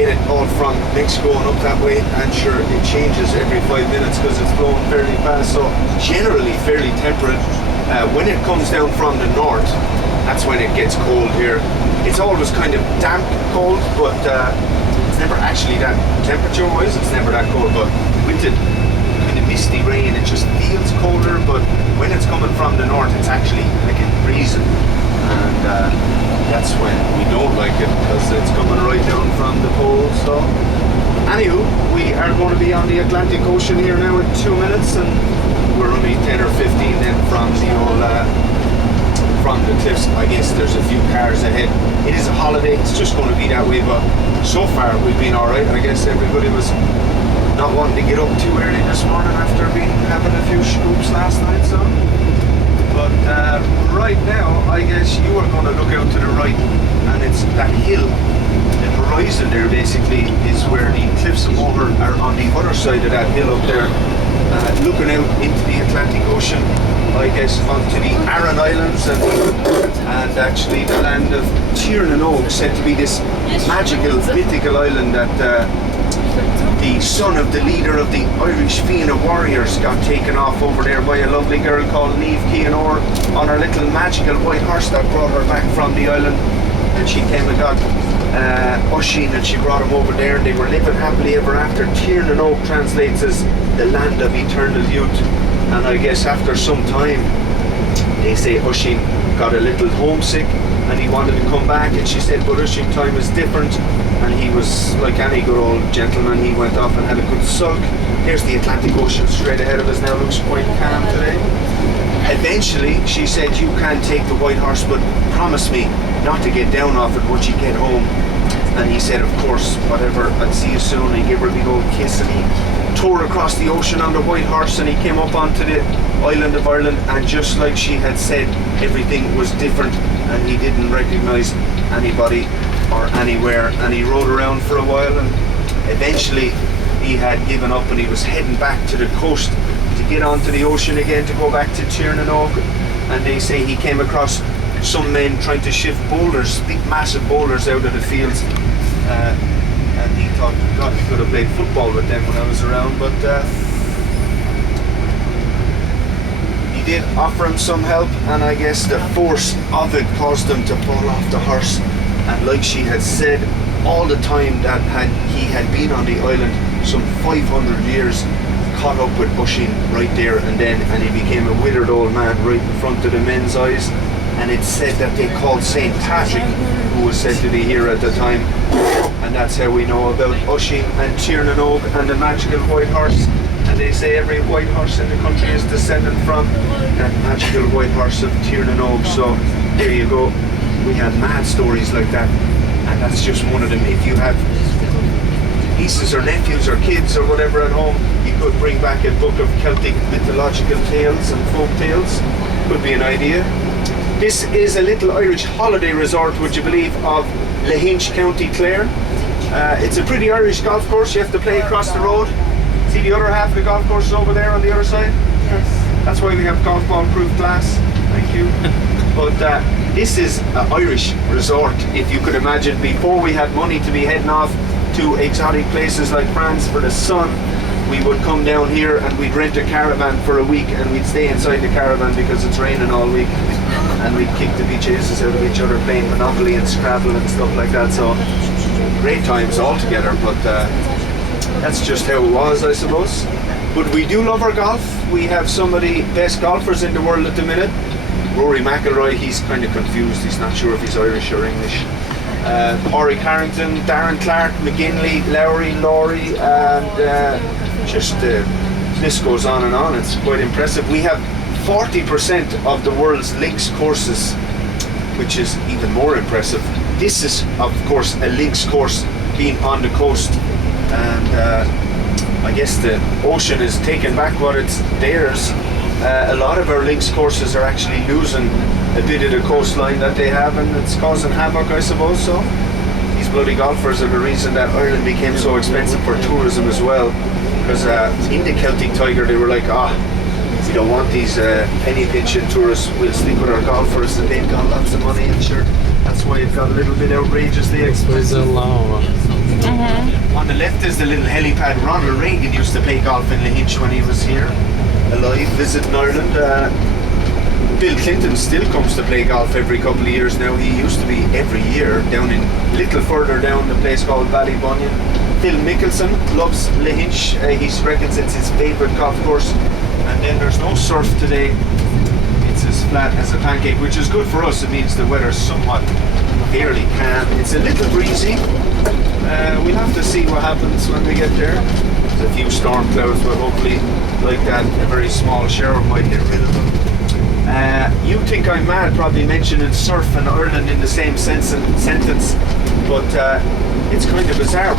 get it all from Mexico and up that way, and sure, it changes every 5 minutes because it's blowing fairly fast, so generally fairly temperate. When it comes down from the north, that's when it gets cold here. It's always kind of damp cold, but it's never actually that temperature-wise, it's never that cold, but with the kind of misty rain, it just feels colder, but when it's coming from the north, it's actually like it's freezing, and that's when we don't like it, because it's coming right down from the pole. So anywho, we are going to be on the Atlantic Ocean here now in 2 minutes, and we're only 10 or 15 then from the old from the cliffs. I guess there's a few cars ahead. It is a holiday, it's just going to be that way, but so far we've been alright. I guess everybody was not wanting to get up too early this morning after having a few scoops last night, so. But right now, I guess you are going to look out to the right, and it's that hill. The horizon there basically is where the cliffs of Moher are, on the other side of that hill up there, looking out into the Atlantic Ocean, I guess onto the Aran Islands and actually the land of Tiernan, said to be this magical, mythical island that the son of the leader of the Irish Fianna Warriors got taken off over there by a lovely girl called Niamh Cianór on her little magical white horse that brought her back from the island, and she came and got Oisín, and she brought him over there, and they were living happily ever after. Tiernan translates as the land of eternal youth, and I guess after some time they say Oisín got a little homesick and he wanted to come back, and she said, but Oisín time is different. And he was like any good old gentleman, he went off and had a good sulk. Here's the Atlantic Ocean straight ahead of us now, looks quite calm today. Eventually she said, you can take the white horse, but promise me not to get down off it once you get home. And he said, of course, whatever, I'd see you soon. He gave her a big old kiss, and he tore across the ocean on the white horse, and he came up onto the island of Ireland, and just like she had said, everything was different, and he didn't recognise anybody or anywhere, and he rode around for a while, and eventually he had given up, and he was heading back to the coast to get onto the ocean again, to go back to Tiernan. And they say he came across some men trying to shift boulders, big massive boulders out of the fields, and he thought, God, he could have played football with them when I was around, but he did offer him some help, and I guess the force of it caused him to fall off the horse. And like she had said, all the time that he had been on the island, some 500 years, caught up with Oisín right there and then, and he became a withered old man right in front of the men's eyes. And it's said that they called St. Patrick, who was said to be here at the time, and that's how we know about Oisín and Tiernan and the magical white horse. And they say every white horse in the country is descended from that magical white horse of Tiernan. So there you go. We have mad stories like that, and that's just one of them. If you have nieces or nephews or kids or whatever at home, you could bring back a book of Celtic mythological tales and folk tales. Could be an idea. This is a little Irish holiday resort, would you believe, of Lahinch, County Clare. It's a pretty Irish golf course. You have to play across the road. See the other half of the golf course is over there on the other side? Yes. That's why we have golf ball proof glass. Thank you. But this is an Irish resort, if you could imagine. Before we had money to be heading off to exotic places like France for the sun, we would come down here and we'd rent a caravan for a week, and we'd stay inside the caravan because it's raining all week, and we'd kick the beaches out of each other playing Monopoly and Scrabble and stuff like that. So great times all together, but that's just how it was, I suppose. But we do love our golf. We have some of the best golfers in the world at the minute. Rory McIlroy, he's kind of confused. He's not sure if he's Irish or English. Padraig Harrington, Darren Clarke, McGinley, Lowry, Laurie, and just the list goes on and on. It's quite impressive. We have 40% of the world's links courses, which is even more impressive. This is, of course, a links course being on the coast, and I guess the ocean is taking back what it's theirs. A lot of our links courses are actually losing a bit of the coastline that they have, and it's causing havoc, I suppose. So these bloody golfers are the reason that Ireland became so expensive for tourism as well, because in the Celtic Tiger they were like, we don't want these penny pinching tourists, we'll stick with our golfers, and they've got lots of money, and sure, that's why it got a little bit outrageously expensive. is the little helipad. Ronald Reagan used to play golf in Lahinch when he was here, alive, visiting Ireland. Bill Clinton still comes to play golf every couple of years now. He used to be every year down in, little further down, the place called Ballybunion. Phil Mickelson loves Lahinch. He reckons it's his favourite golf course. And then there's no surf today. It's as flat as a pancake, which is good for us. It means the weather's somewhat fairly calm. It's a little breezy. We'll have to see what happens when we get there. There's a few storm clouds, but hopefully, like that, a very small shower might get rid of them. You think I'm mad probably mentioning surf and Ireland in the same sentence, but it's kind of bizarre.